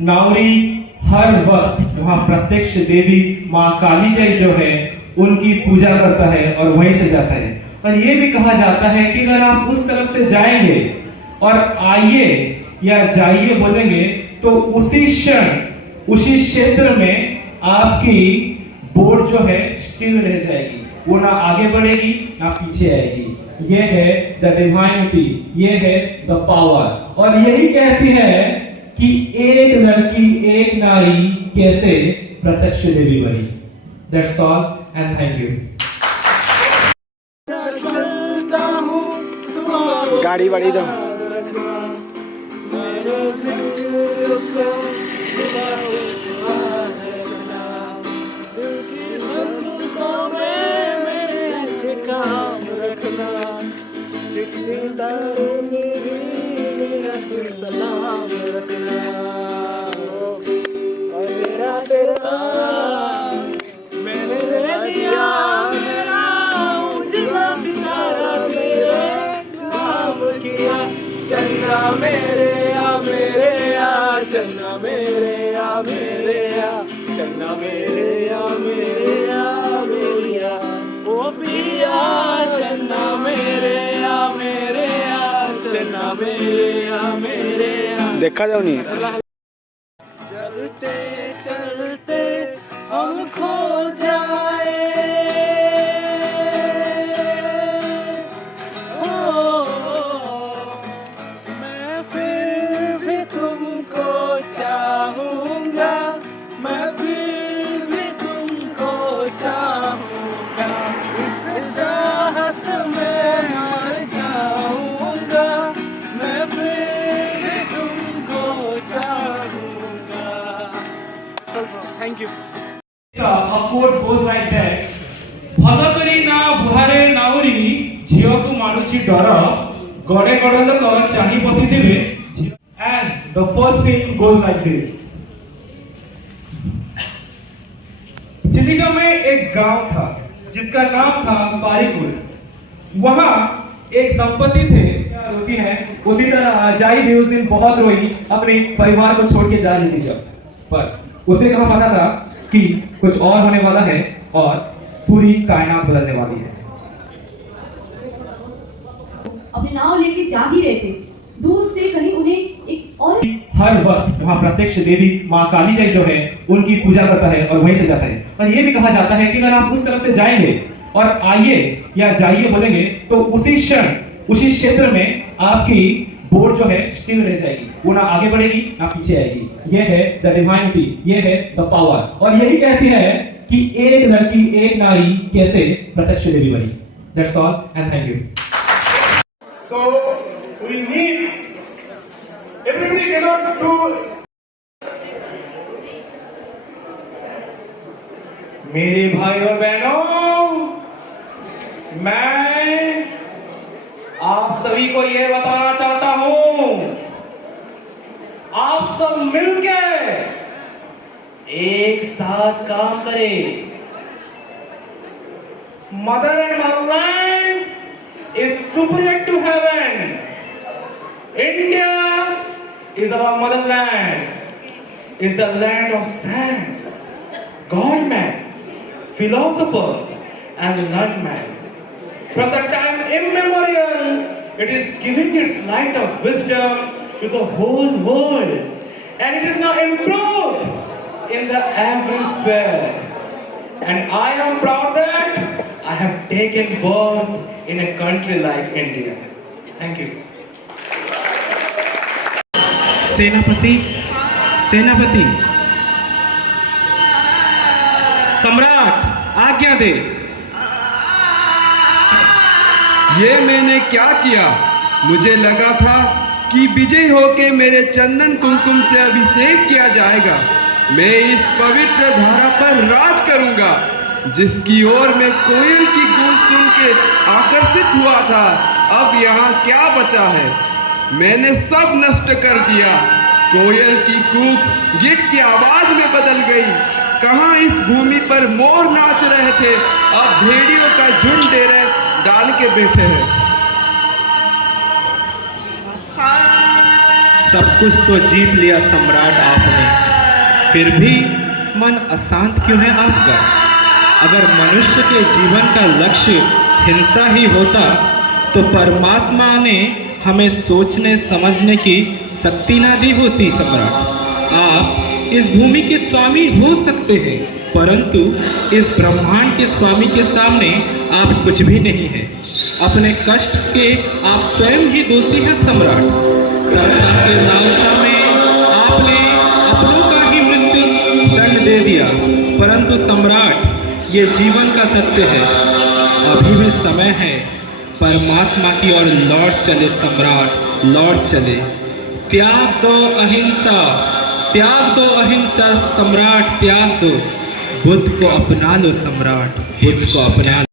नाउरी हर वक्त वहाँ प्रत्यक्ष देवी माँ काली जय जो है उनकी पूजा करता है और वहीं से जाता है। और ये भी कहा जाता है कि अगर आप उस तरफ से जाएंगे और आइए या जाइए बोलेंगे तो उसी क्षण उसी क्षेत्र में आपकी बोट जो है स्टिल रह जाएगी, वो ना आगे बढ़ेगी ना पीछे आएगी। ये है द डिवाइनिटी, ये है द पावर। और यही कहती है कि एक लड़की एक नारी कैसे प्रत्यक्ष देवी बनी। That's all and thank you. गाड़ी बड़ी दो। सलाम रखना और मेरा तेरा मैंने दे दिया मेरा उजला सितारा तेरे नाम किया। चन्ना मेरे आ चन्ना मेरे आ चन्ना मेरे आ मेरिया ओ पिया चन्ना मेरे आ चन्ना मेरे आ। देखा जाओ नहीं। चलते चलते हम खो जाए मैं फिर भी तुमको चाहूंगा, मैं फिर भी तुमको चाहूंगा, इस चाहत में मर जाऊंगा, मैं फिर भी तुमको चाहूंगा। Thank you. A quote goes like that. ଭଲ କରି ନା ବୁହାରେ ନାଉରୀ ଝିଅକୁ ମାରୁଛି ଡର ଗଡେ ଗଡ ଲୋକ ଚାହିଁ ବସିଥିବେ। And the first scene goes like this. Chilika में एक गांव था जिसका नाम था पारीकुल। वहां एक दंपति थे, रोती है उसी तरह जाई भी उस दिन बहुत रोई, अपने परिवार को छोड़ के जा रही थी जब। पर उसे कहाँ पता था कि कुछ और होने वाला है और पूरी कायनात बदलने वाली है। अपनी नाव लेके जा ही रहे थे, दूर से कहीं उन्हें एक और हर वक्त वहाँ प्रत्यक्ष देवी माँ काली जय जो है उनकी पूजा करता है और वहीं से जाता है। और ये भी कहा जाता है कि अगर आप उस तरफ से जाएंगे और आइए या जाइए बोलेंगे तो उसी क्षण उसी क्षेत्र में आपकी बोट जो है स्टिल रह जाएगी, वो ना आगे बढ़ेगी ना पीछे आएगी। ये है द डिवाइनिटी, ये है द पावर। और यही कहती है कि एक लड़की एक नारी कैसे प्रत्यक्ष देवी बनी। That's all and thank you. So we need everybody cannot do. मेरे भाई और बहनों, मैं आप सभी को यह बताना चाहता हूं, आप सब मिलकर एक साथ काम करें। Mother and Motherland is superior to heaven. India is our motherland, is the land of saints, God-man, philosopher, and learned man. From the time immemorial, it is giving its light of wisdom to the whole world, and it is now improved in the every sphere. And I am proud that I have taken birth in a country like India. Thank you. सेनापति, सेनापति, सम्राट, आज्ञा दे। ये मैंने क्या किया? मुझे लगा था कि विजय होके मेरे चंदन कुमकुम से अभिषेक किया जाएगा। मैं इस पवित्र धारा पर राज करूंगा, जिसकी ओर मैं कोयल की गूंज सुन के आकर्षित हुआ था। अब यहाँ क्या बचा है? मैंने सब नष्ट कर दिया। कोयल की कूक गिद्ध की आवाज में बदल गई। कहाँ इस भूमि पर मोर नाच रहे थे, अब भेड़ियों का झुंड डेरे डाल के बैठे हैं। सब कुछ तो जीत लिया सम्राट आपने, फिर भी मन अशांत क्यों है आपका? अगर मनुष्य के जीवन का लक्ष्य हिंसा ही होता तो परमात्मा ने हमें सोचने समझने की शक्ति ना दी होती। सम्राट, आप इस भूमि के स्वामी हो सकते हैं, परंतु इस ब्रह्मांड के स्वामी के सामने आप कुछ भी नहीं हैं। अपने कष्ट के आप स्वयं ही दोषी हैं सम्राट। सत्ता के लालसा में आपने अपनों का ही मृत्यु दंड दे दिया, परंतु सम्राट ये जीवन का सत्य है, अभी भी समय है परमात्मा की ओर लौट चले सम्राट, लौट चले। त्याग दो अहिंसा, त्याग दो अहिंसा सम्राट, त्याग दो। बुद्ध को अपना लो सम्राट, बुद्ध को अपना लो।